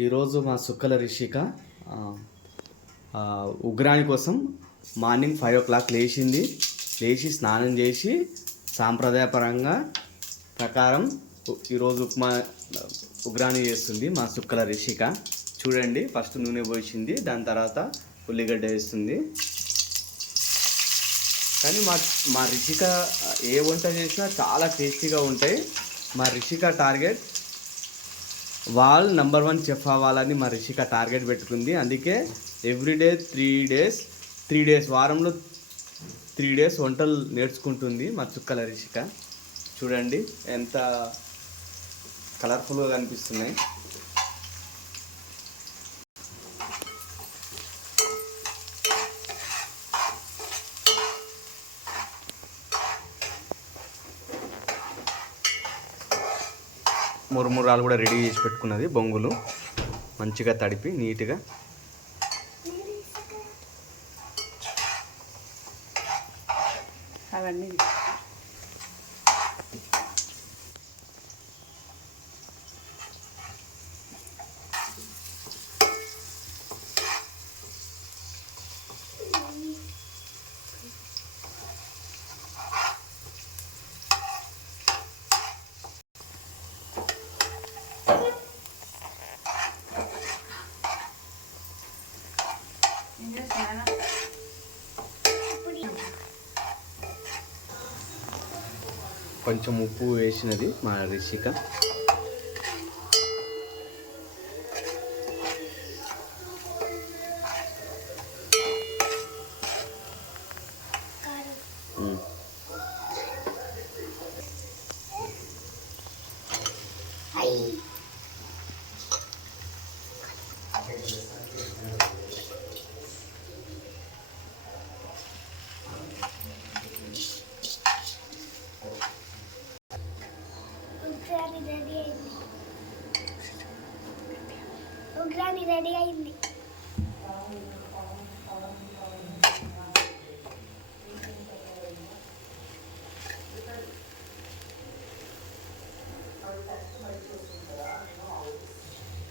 ఈరోజు మా సుక్కల రిషిక ఉగ్రాని కోసం మార్నింగ్ 5 o'clock లేచి స్నానం చేసి సాంప్రదాయపరంగా ప్రకారం ఈరోజు ఉగ్రాని చేస్తుంది మా సుక్కల రిషిక. చూడండి, ఫస్ట్ నూనె పోసింది, దాని తర్వాత ఉల్లిగడ్డ వేస్తుంది. కానీ మా రిషిక ఏ వంట చేసినా చాలా టేస్టీగా ఉంటాయి. మా రిషిక టార్గెట్ నంబర్ 1 చెఫ్ అవ్వాలని మా రిషిక టార్గెట్ పెట్టుకుంది. అందుకే ఎవ్రీడే 3 days వారంలో 3 days వంటలు నేర్చుకుంటుంది మా చుక్కల రిషిక. చూడండి ఎంత కలర్ఫుల్గా కనిపిస్తున్నాయి. మురుమురాలు కూడా రెడీ చేసి పెట్టుకున్నది. బొంగులు మంచిగా తడిపి నీట్గా అవన్నీ కొంచెం ఉప్పు వేసినది మా రిషిక. ఉగ్రాని రెడీ అయింది.